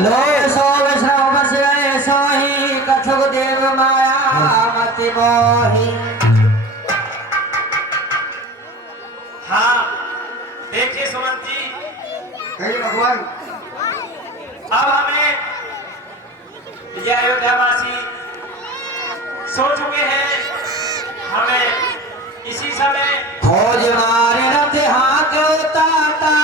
लो सो वैष्णव बस रहे सोही कछुक देव माया मति मोही। हाँ देखिए सुमंत जी, कहिए भगवान। अब हमें ये अयोध्यावासी सो चुके हैं, हमें इसी समय खोज मारे रथ हाथ ताता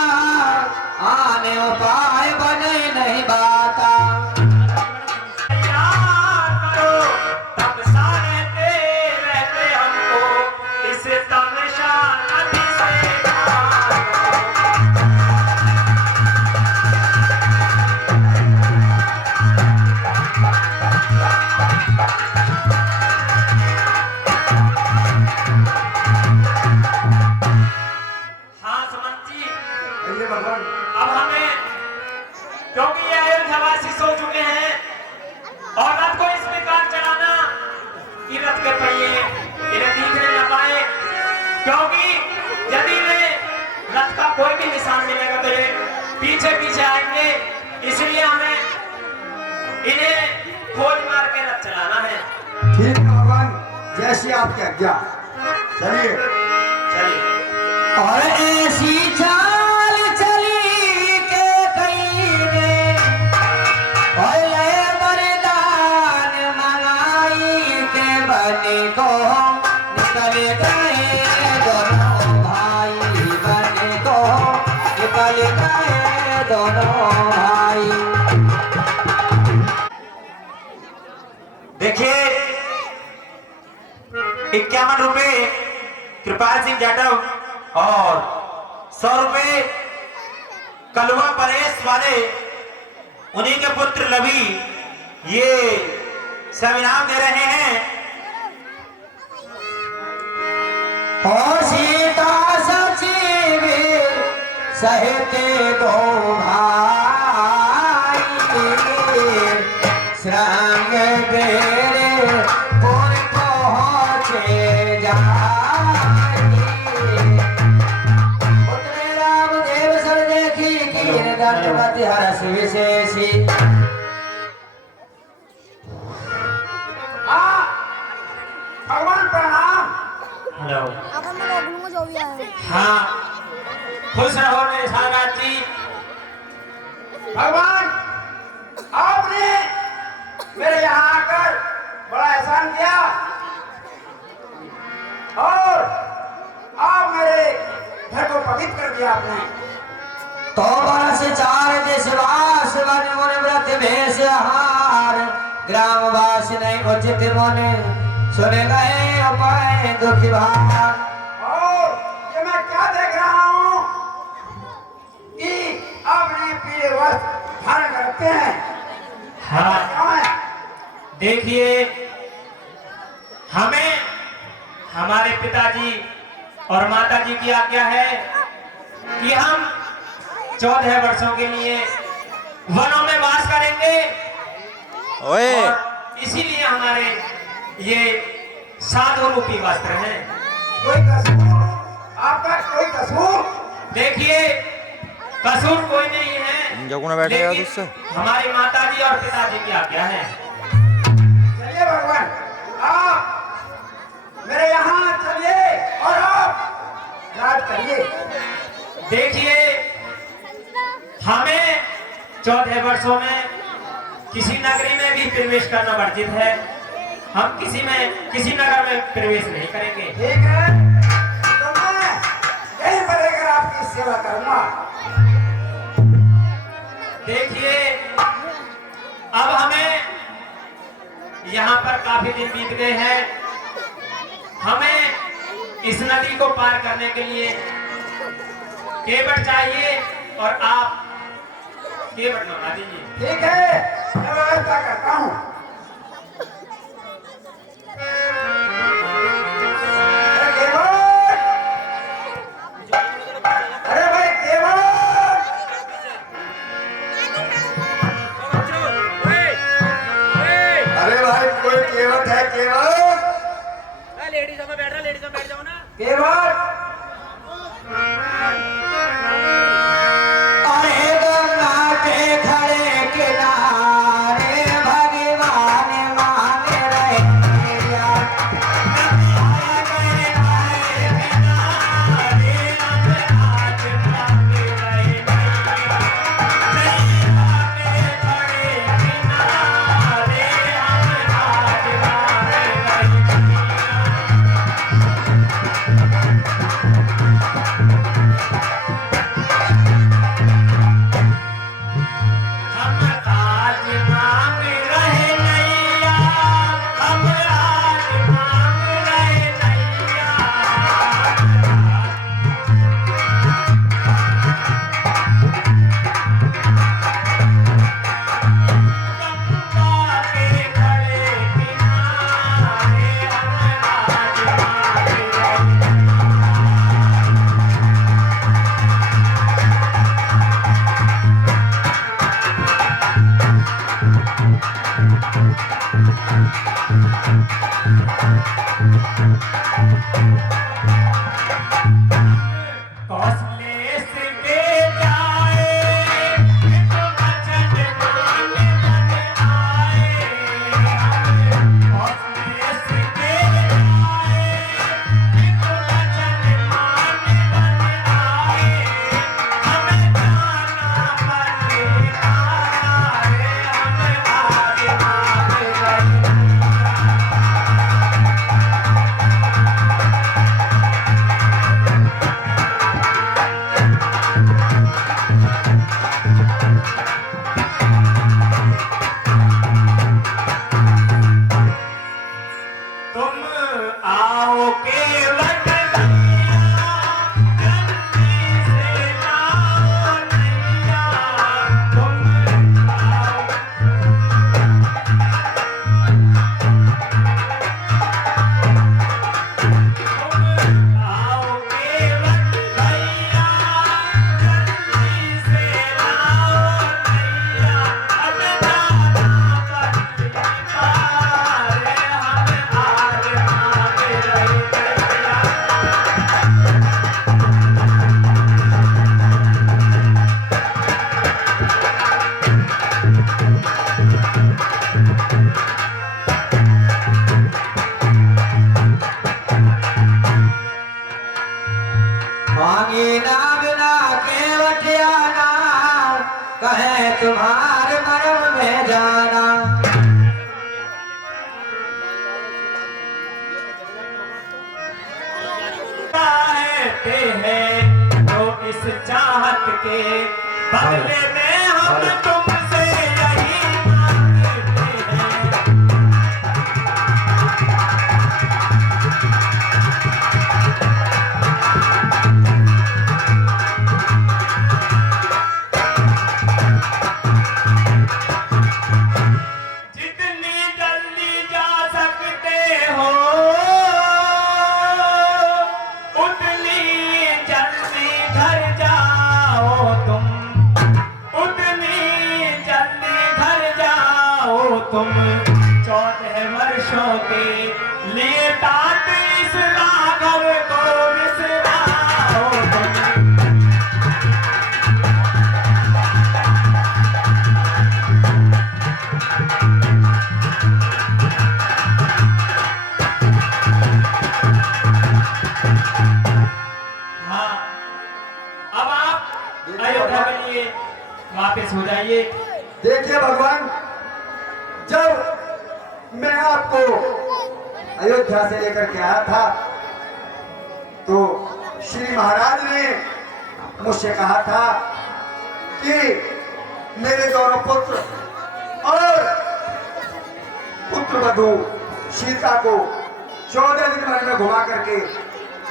आने उपाय बने नहीं बाता। याद करो तब सारे रहते हमको इस तमशा नदी से पार हाँ सुमंत जी, कहिए भगवान। अब हमें क्योंकि ये अयोध्यावासी सो चुके हैं और रथ को इस प्रकार चलाना कि रथ के पहिए इन्हें दिखने न पाए, क्योंकि यदि वे रथ का कोई भी निशान मिलेगा तो ये पीछे पीछे आएंगे, इसलिए हमें इन्हें खोज मार के रथ चलाना है। ठीक है भगवान, जैसी आपकी आज्ञा। चलिए चलिए। और ऐसी चाल चली के कई ने भले वरदान मंगाई के बने को निकल गए दोनों भाई, बने को निकल गए दोनों भाई। देखिए 51 रुपए कृपाल सिंह जाटव और 100 रुपए कलवा परेश वाले उन्हीं के पुत्र लवी ये सब इनाम दे रहे हैं। और सीता सचिव सहते दो भाई श्रृंग बेरे पुर पहुँचे जाई। पुत्र राम देव सर देखी कीर दंडवती हर्ष विशेषी। भगवान प्रणाम। हेलो। अपन मैं रोक जो भी है। हाँ खुश रहो मेरे साथ जी। भगवान आपने मेरे यहाँ आकर बड़ा एहसान किया और आप मेरे घर को पवित्र कर दिया आपने। तो बरस चार देशवास वन मुन व्रत भेष हार ग्रामवास नहीं उचित मोने सुन गए उपाय दुखी भार। और ये मैं क्या देख रहा हूँ कि आपने पीले वस्त्र धारण करते हैं। हाँ क्यों है? देखिए हमें हमारे पिताजी और माताजी की आज्ञा है कि हम 14 वर्षों के लिए वनों में वास करेंगे और इसीलिए हमारे ये साधु रूपी वस्त्र हैं। कोई कसूर आपका कोई कसूर? देखिए कसूर कोई नहीं है, जगुना बैठे यार लेकिन उससे। हमारी माताजी और पिताजी की आज्ञा है। चलिए भगवान आप मेरे यहाँ चलिए और आप राज करिए। देखिए हमें 14 वर्षों में किसी नगरी में भी प्रवेश करना वर्जित है। हम किसी नगर में प्रवेश नहीं करेंगे। ठीक है तो मैं यहीं पर रहकर आपकी सेवा करूंगा। देखिए अब हमें यहाँ पर काफी दिन बीत गए हैं, हमें इस नदी को पार करने के लिए केवट चाहिए और आप केवट मंगा दीजिए। ठीक है मैं व्यवस्था करता हूँ। अरे केवट! अरे भाई केवट! अरे भाई कोई केवट है? केवट लेडीज में बैठ जाओ ना। केवट अरे गंगा के खड़े किनारे कीना बिना केवटियाना कहे तुम्हारे मरम में जाना। चाहते हैं तो इस चाहत के बदले में हम तुमसे यही मांगते हैं। जितनी जल्दी जा सकते हो उतनी जल्दी घर जाओ तुम, उतनी जल्दी घर जाओ तुम। 14 वर्षों के लिए तात इस लागर को विसराओ तुम। हाँ, अब आप अयोध्या के लिए वापस हो जाइए। देखिए भगवान, जब मैं आपको अयोध्या से लेकर के आया था तो श्री महाराज ने मुझसे कहा था कि मेरे दोनों पुत्र और पुत्र वधू सीता को 14 दिन भर में घुमा करके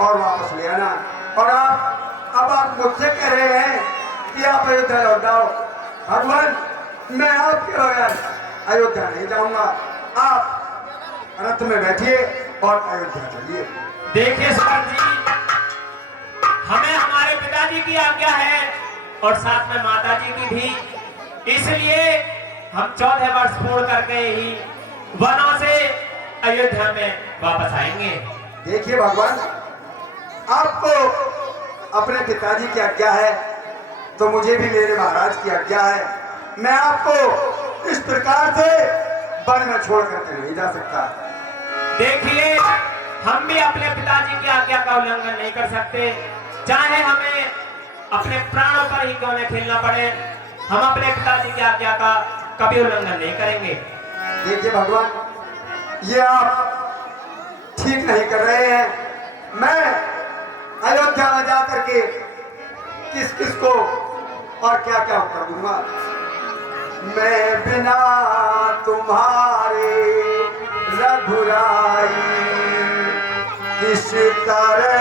और वापस ले आना। और आप मुझसे कह रहे हैं कि आप अयोध्या लौट जाओ। भगवान, मैं आपके बगैर अयोध्या नहीं जाऊंगा। आप रथ में बैठिए और अयोध्या चलिए। देखिए सुमन जी, हमें हमारे पिताजी की आज्ञा है और साथ में माता जी की भी, इसलिए हम 14 वर्ष पूर्ण करके ही वनों से अयोध्या में वापस आएंगे। देखिए भगवान, आपको अपने पिताजी की आज्ञा है तो मुझे भी मेरे महाराज की आज्ञा है। मैं आपको इस प्रकार से वन में छोड़ करके नहीं जा सकता। देखिए, हम भी अपने पिताजी की आज्ञा का उल्लंघन नहीं कर सकते, चाहे हमें अपने प्राणों पर ही क्यों न खेलना पड़े। हम अपने पिताजी की आज्ञा का कभी उल्लंघन नहीं करेंगे। देखिए भगवान, ये आप ठीक नहीं कर रहे हैं। मैं अयोध्या में जा करके किस किस को और क्या क्या कर दूंगा। मैं बिना तुम्हारे रघुराई किस तरह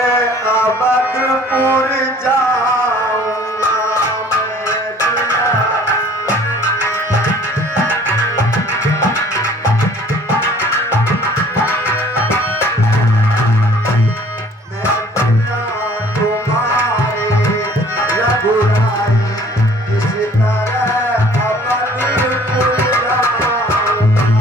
अवधपुर जाऊंगा। मैं बिना तुम्हारे रघुराई किस तरह अवधपुर जाऊंगा।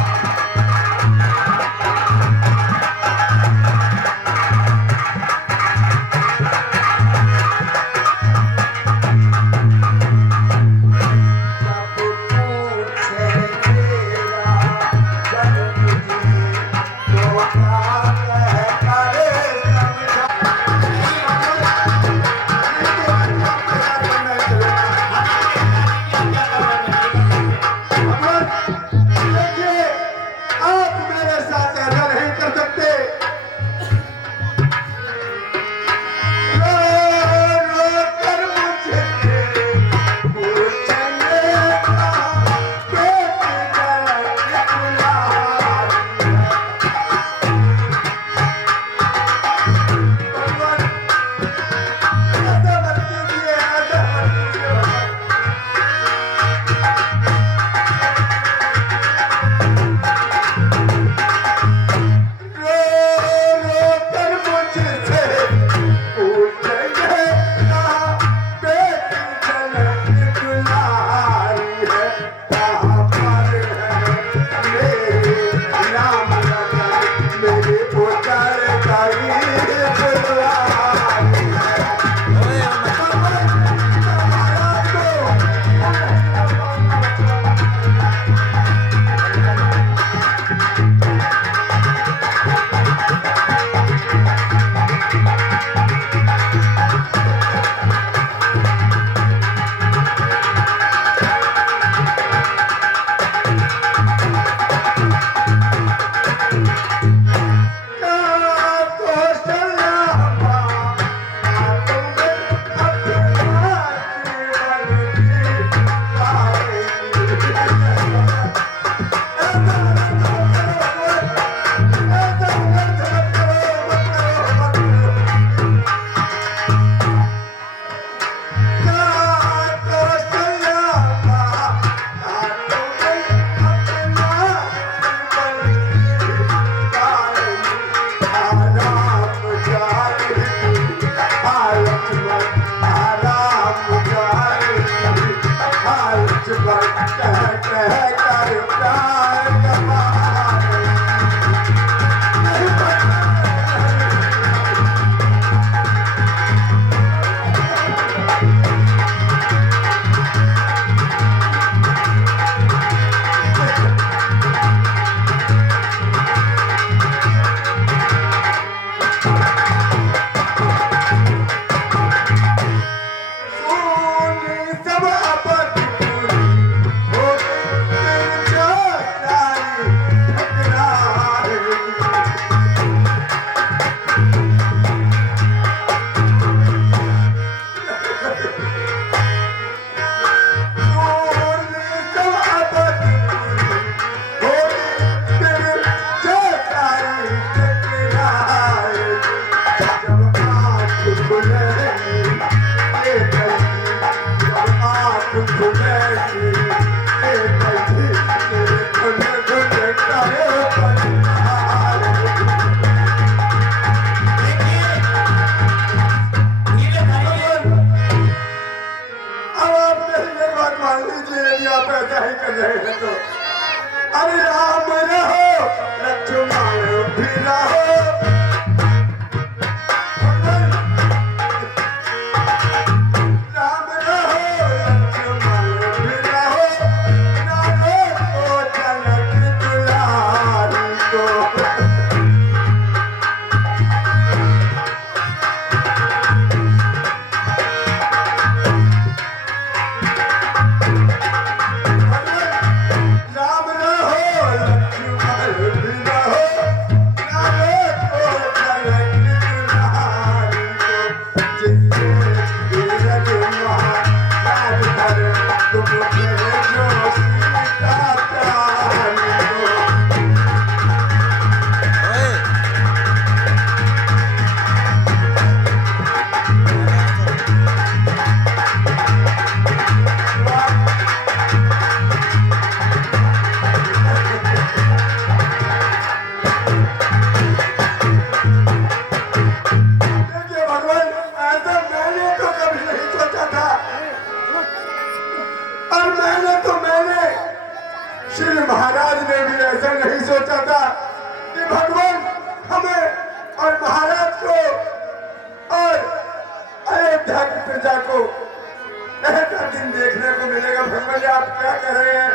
बोले आप क्या कह रहे हैं?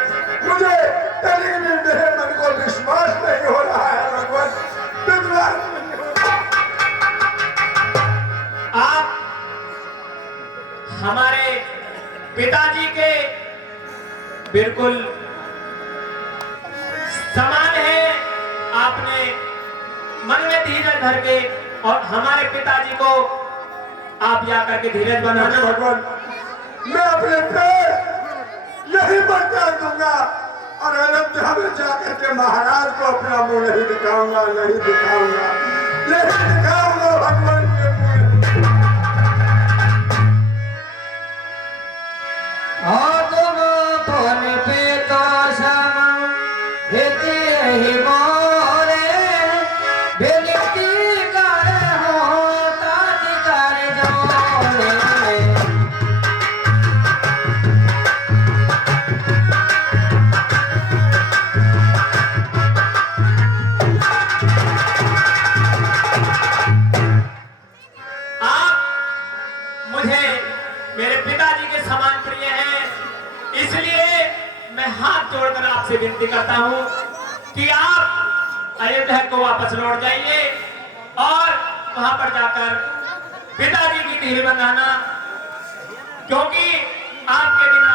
मुझे कभी भी मेरे मन को विश्वास नहीं हो रहा है भगवान, विश्वास नहीं हो रहा। आप हमारे पिताजी के बिल्कुल समान है। आपने मन में धीरज धर के और हमारे पिताजी को आप जाकर के धीरज बनाना। भगवान, मैं अपने पैर यही पर कर दूंगा और अयोध्या में जाकर के महाराज को अपना मुंह नहीं दिखाऊंगा, नहीं दिखाऊंगा, नहीं दिखाऊंगा भगवान के मुंह। हाँ तुम फोन पे तो सम हेते ही मोरे बेनती कर हो ताज कर जोरे। आप मुझे मेरे पिताजी के समान प्रिय हैं, इसलिए मैं हाथ जोड़कर आपसे विनती करता हूं कि आप अयोध्या को वापस लौट जाइए और वहां पर जाकर पिताजी की धीर बंधाना, क्योंकि आपके बिना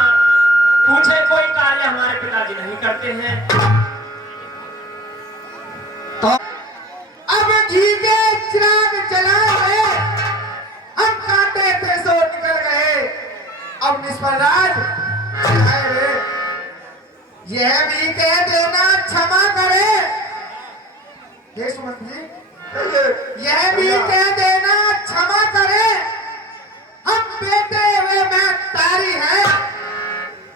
पूछे कोई कार्य हमारे पिताजी नहीं करते हैं। अब घी के चिराग जलाए हुए हम कांटे थे सो निकल गए, अब निष्फल राज जलाए हुए यह भी कह देना क्षमा करे। हे सुमंत जी, यह भी कह देना क्षमा करे, हम बेटे हुए मैं तारी है,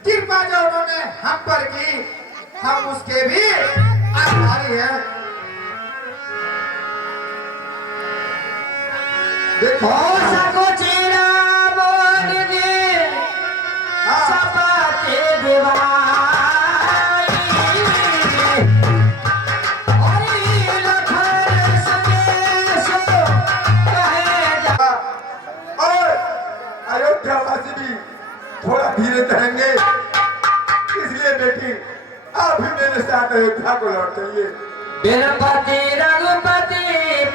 कृपा जो उन्होंने हम पर की हम उसके भी आभारी हैं। हो सको चेरा बोल दे सपाते दिवाई हरी लखन संदेश कहे जा। और अयोध्या वासी भी थोड़ा धीरे रहेंगे, इसलिए बेटी आप भी मेरे साथ अयोध्या को लौट जाइए। बिरपति रघुपति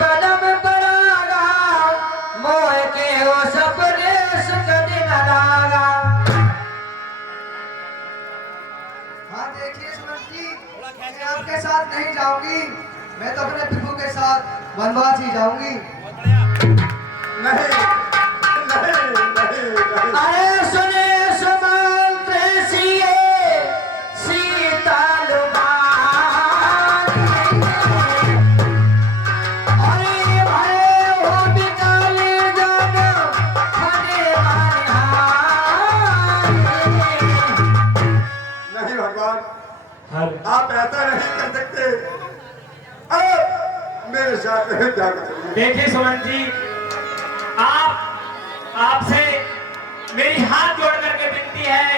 पदम परागा मोह के हो सपने सुख दिन लागा। हाँ देखिए सुमंत जी, मैं आपके साथ नहीं जाऊंगी, मैं तो अपने प्रभु के साथ वनवास ही जाऊंगी। नहीं नहीं नहीं नहीं, अरे सुने सुमंत्र सिए सीता लुबानी अरे भरे हो बिकाले जन हरे नहीं भगवान, आप ऐसा नहीं कर सकते। अब मेरे साथ अयोध्या को चलिए। देखिए सुमन जी, आपसे मेरी हाथ जोड़ करके विनती है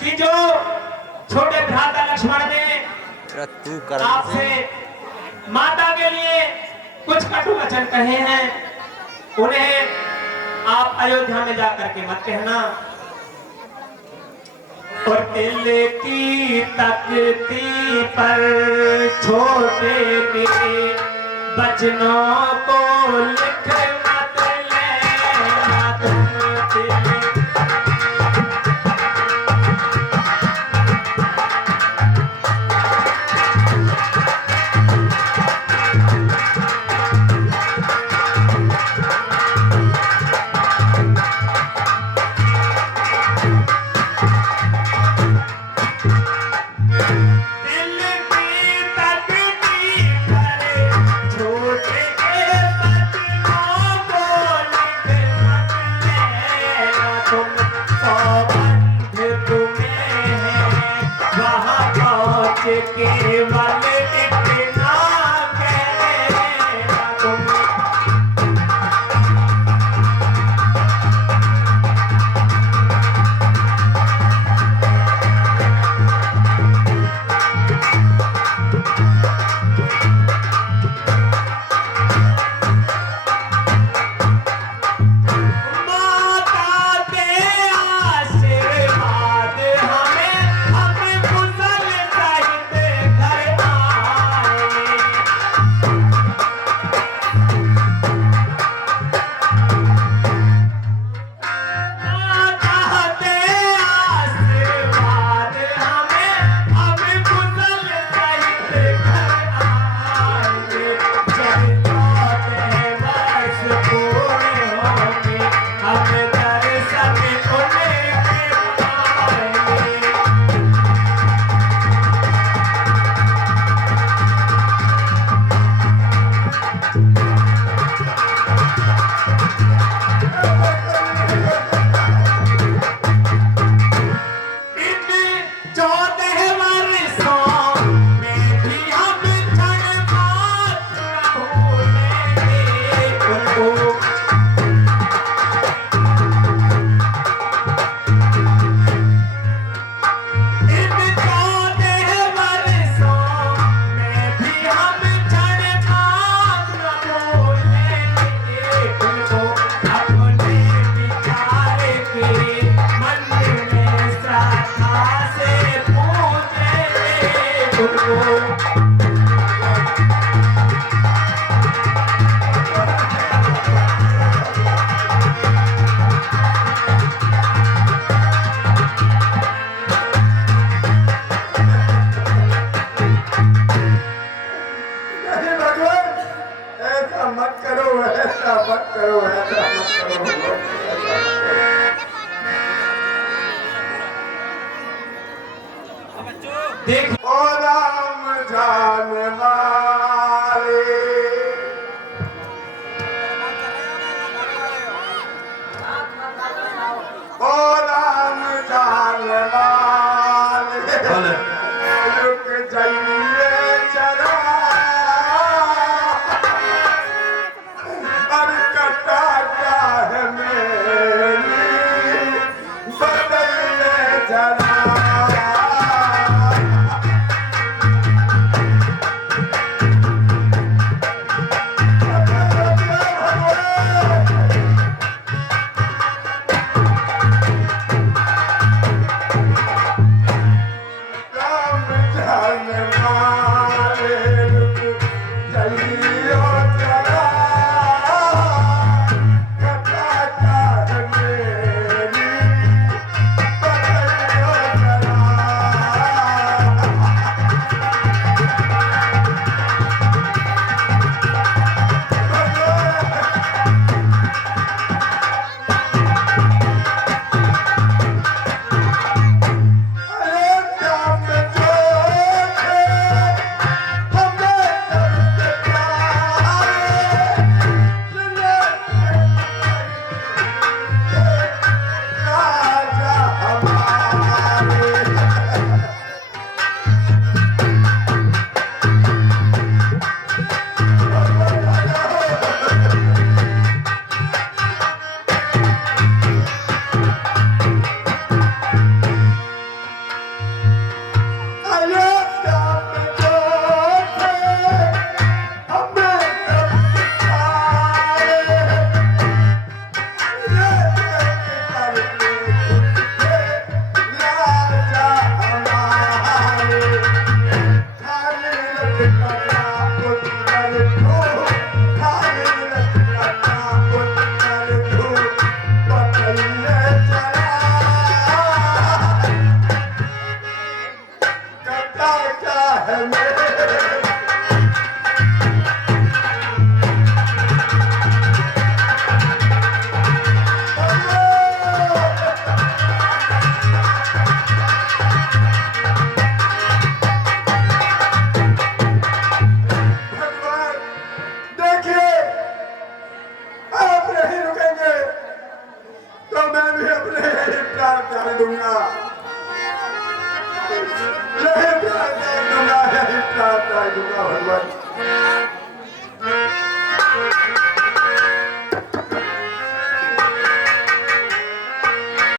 कि जो छोटे भ्राता लक्ष्मण ने आपसे माता के लिए कुछ कटु वचन कहे हैं, उन्हें आप अयोध्या में जाकर के मत कहना। और दिल की तकती पर छोटे के बचनों को लिख मत लेना तुम दिल। दिल की तकती पर छोटे के बचनों अरे भगवान, ऐसा मत करो, ऐसा मत करो, ऐसा मत करो। देख ओ राम जान